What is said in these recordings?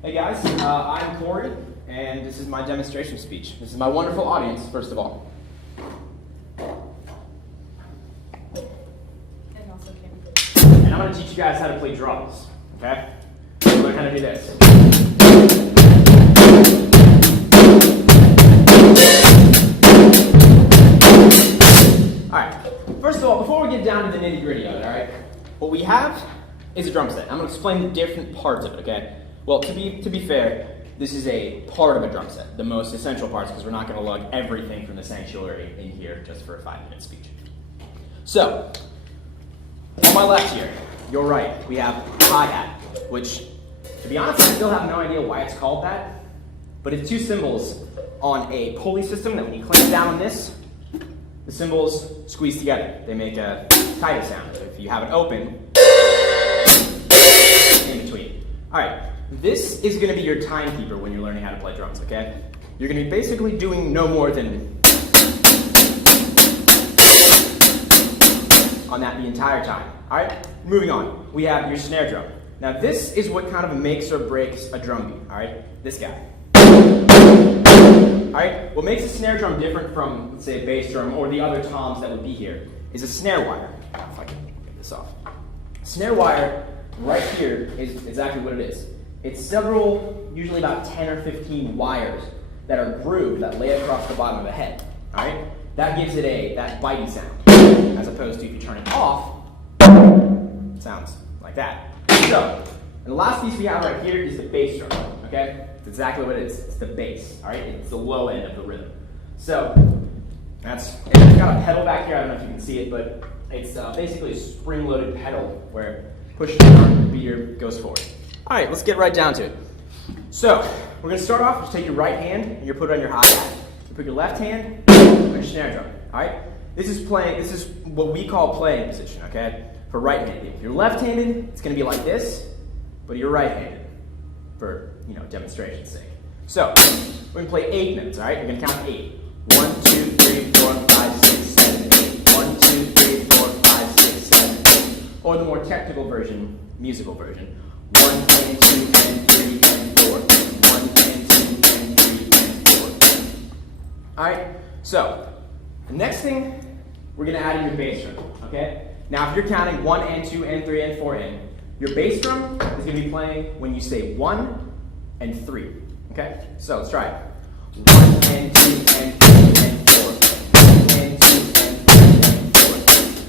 Hey guys, I'm Corey, and this is my demonstration speech. This is my wonderful audience, first of all. And I'm going to teach you guys how to play drums, okay? So we're going to do this. Alright, first of all, before we get down to the nitty-gritty of it, alright, what we have is a drum set. I'm going to explain the different parts of it, okay? Well, to be fair, this is a part of a drum set, the most essential parts, because we're not going to lug everything from the sanctuary in here just for a 5-minute speech. So, on my left here, your right, we have hi-hat, which, to be honest, I still have no idea why it's called that, but it's two cymbals on a pulley system that when you clamp down on this, the cymbals squeeze together. They make a tighter sound. If you have it open, in between. All right, this is going to be your timekeeper when you're learning how to play drums, okay? You're going to be basically doing no more than on that the entire time. All right, moving on. We have your snare drum. Now this is what kind of makes or breaks a drum beat, all right? This guy. All right, what makes a snare drum different from, let's say, a bass drum or the other toms that would be here is a snare wire. If I can get this off. Snare wire right here is exactly what it is. It's several, usually about 10 or 15 wires that are grooved that lay across the bottom of the head, all right? That gives it that bitey sound, as opposed to if you turn it off, it sounds like that. So, and the last piece we have right here is the bass drum, okay? It's exactly what it is. It's the bass, all right? It's the low end of the rhythm. So, it's got a pedal back here. I don't know if you can see it, but it's basically a spring-loaded pedal where push down, the beater goes forward. All right, let's get right down to it. So, we're going to start off, just take your right hand and you put it on your hi-hat. You put your left hand on your snare drum, all right? This is what we call playing position, okay? For right-handed. If you're left-handed, it's going to be like this, but you're right-handed for, demonstration's sake. So, we're going to play 8 notes, all right? We're going to count 8. 1, 2, 3, 4, 5, 6, 7, 8. 1, 2, 3, 4, 5, 6, 7, 8. Or the more technical version, musical version. 1 and 2 and 3 and 4. 1 and 2 and 3 and 4. All right? So, the next thing, we're going to add in your bass drum, okay? Now, if you're counting 1 and 2 and 3 and 4 in, your bass drum is going to be playing when you say 1 and 3, okay? So, let's try it. 1 and 2 and 3 and 4. 1 and 2 and 3 and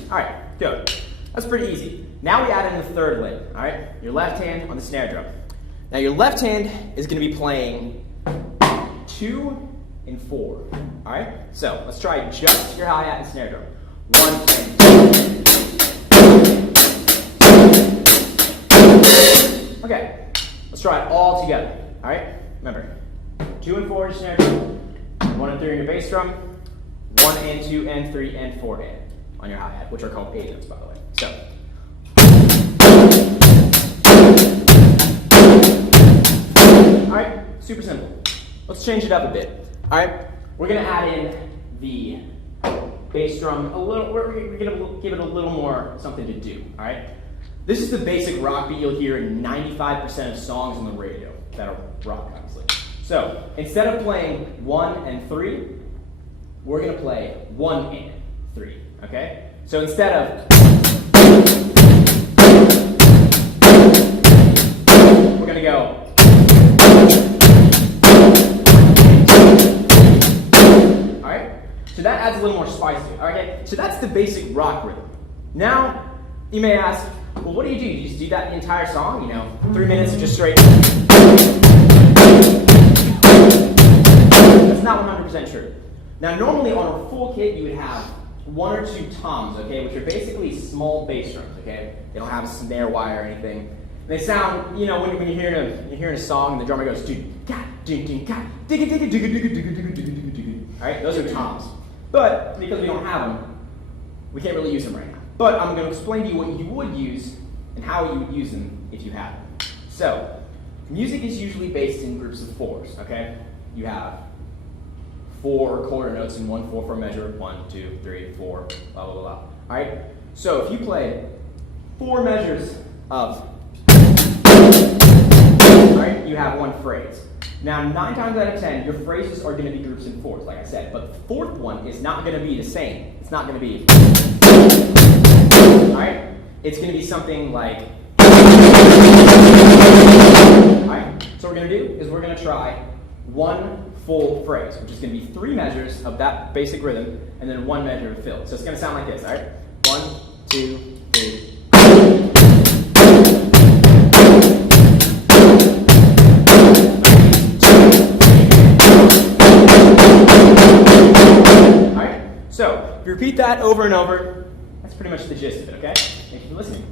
4. All right, good. That's pretty easy. Now we add in the third lick, all right? Your left hand on the snare drum. Now, your left hand is going to be playing 2 and 4, all right? So, let's try just your hi-hat and snare drum. 1 and 2. Okay, let's try it all together, all right? Remember, 2 and 4 in your snare drum, 1 and 3 in your bass drum, 1 and 2 and 3 and 4 in on your hi-hat, which are called 8 notes, by the way. So, all right, super simple. Let's change it up a bit. All right, we're gonna add in the bass drum a little. We're gonna give it a little more something to do. All right, this is the basic rock beat you'll hear in 95% of songs on the radio that are rock, obviously. So instead of playing 1 and 3, we're gonna play 1 and 3. Okay, so instead of we're gonna go. So that adds a little more spice to it, okay? So that's the basic rock rhythm. Now, you may ask, well, what do? You just do that the entire song? 3 minutes of just straight. That's not 100% true. Now, normally on a full kit, you would have 1 or 2 toms, okay, which are basically small bass drums, okay? They don't have a snare wire or anything. They sound, when you're hearing a song and the drummer goes, all right, those are toms. But because we don't have them, we can't really use them right now. But I'm going to explain to you what you would use and how you would use them if you had them. So, music is usually based in groups of 4s, okay? You have 4 quarter notes in 1/4 measure, 1, 2, 3, 4, blah, blah, blah. All right? So if you play 4 measures of, all right, you have one phrase. Now, 9 times out of 10, your phrases are going to be groups in fours, like I said. But the fourth one is not going to be the same. It's not going to be, all right? It's going to be something like, all right? So what we're going to do is we're going to try one full phrase, which is going to be 3 measures of that basic rhythm, and then 1 measure of fill. So it's going to sound like this, all right? 1, 2, 3. So, if you repeat that over and over, that's pretty much the gist of it, okay? Thank you for listening.